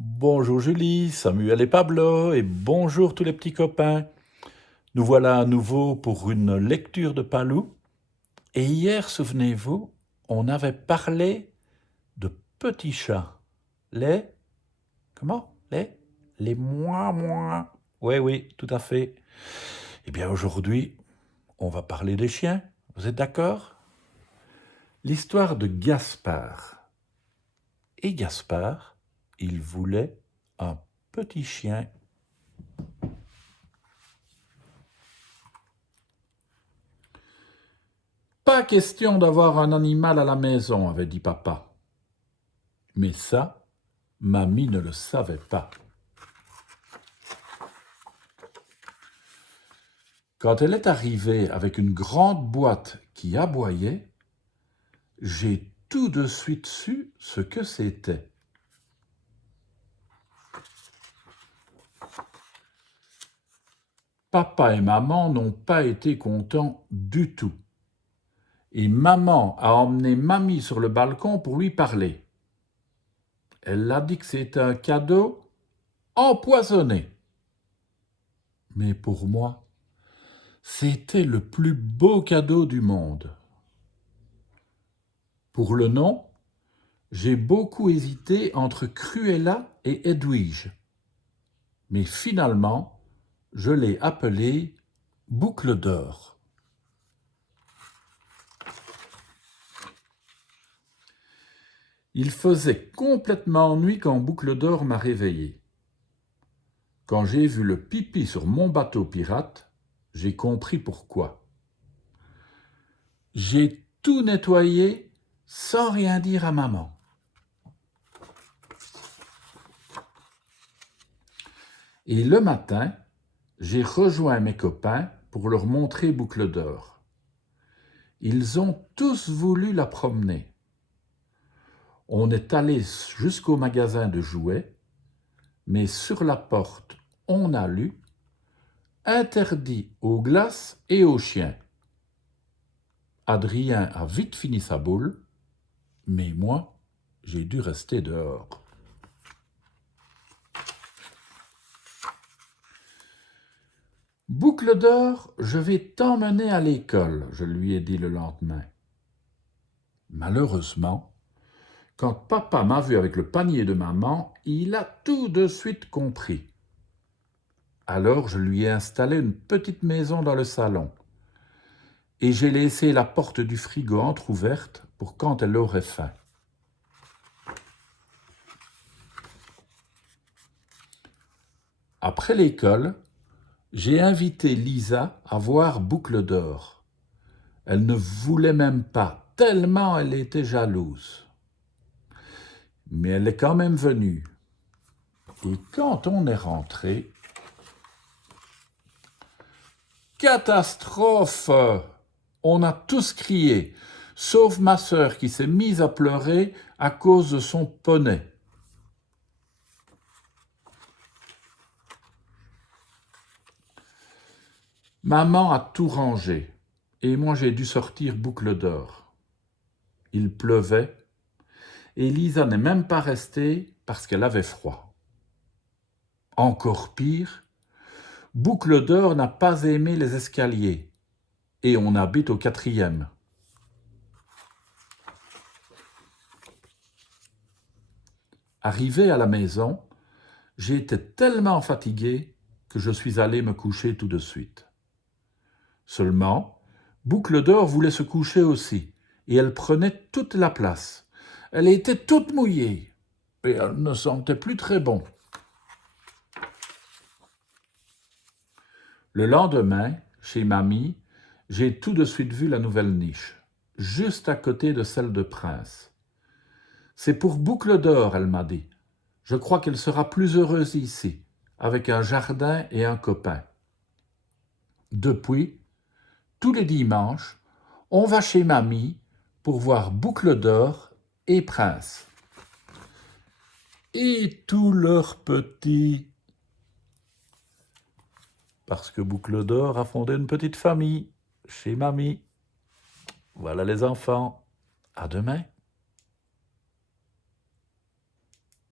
Bonjour Julie, Samuel et Pablo, et bonjour tous les petits copains. Nous voilà à nouveau pour une lecture de Palou. Et hier, souvenez-vous, on avait parlé de petits chats. Les... Comment? Les moi. Oui, oui, tout à fait. Eh bien aujourd'hui, on va parler des chiens. Vous êtes d'accord? L'histoire de Gaspard. Et Gaspard, il voulait un petit chien. Pas question d'avoir un animal à la maison, avait dit papa. Mais ça, mamie ne le savait pas. Quand elle est arrivée avec une grande boîte qui aboyait, j'ai tout de suite su ce que c'était. Papa et maman n'ont pas été contents du tout. Et maman a emmené mamie sur le balcon pour lui parler. Elle a dit que c'est un cadeau empoisonné. Mais pour moi, c'était le plus beau cadeau du monde. Pour le nom, j'ai beaucoup hésité entre Cruella et Edwige. Mais finalement, je l'ai appelé Boucle d'or. Il faisait complètement nuit quand Boucle d'or m'a réveillé. Quand j'ai vu le pipi sur mon bateau pirate, j'ai compris pourquoi. J'ai tout nettoyé sans rien dire à maman. Et le matin, j'ai rejoint mes copains pour leur montrer Boucle d'or. Ils ont tous voulu la promener. On est allé jusqu'au magasin de jouets, mais sur la porte, on a lu « Interdit aux glaces et aux chiens ». Adrien a vite fini sa boule, mais moi, j'ai dû rester dehors. Boucle d'or, je vais t'emmener à l'école, je lui ai dit le lendemain. Malheureusement, quand papa m'a vu avec le panier de maman, il a tout de suite compris. Alors je lui ai installé une petite maison dans le salon et j'ai laissé la porte du frigo entr'ouverte pour quand elle aurait faim. Après l'école, j'ai invité Lisa à voir Boucle d'or. Elle ne voulait même pas, tellement elle était jalouse. Mais elle est quand même venue. Et quand on est rentré, catastrophe! On a tous crié, sauf ma sœur qui s'est mise à pleurer à cause de son poney. Maman a tout rangé et moi j'ai dû sortir Boucle d'or. Il pleuvait et Lisa n'est même pas restée parce qu'elle avait froid. Encore pire, Boucle d'or n'a pas aimé les escaliers et on habite au 4e. Arrivé à la maison, j'étais tellement fatigué que je suis allé me coucher tout de suite. Seulement, Boucle d'or voulait se coucher aussi, et elle prenait toute la place. Elle était toute mouillée, et elle ne sentait plus très bon. Le lendemain, chez mamie, j'ai tout de suite vu la nouvelle niche, juste à côté de celle de Prince. C'est pour Boucle d'or, elle m'a dit. Je crois qu'elle sera plus heureuse ici, avec un jardin et un copain. Depuis, tous les dimanches, on va chez mamie pour voir Boucle d'or et Prince. Et tous leurs petits. Parce que Boucle d'or a fondé une petite famille chez mamie. Voilà les enfants. À demain.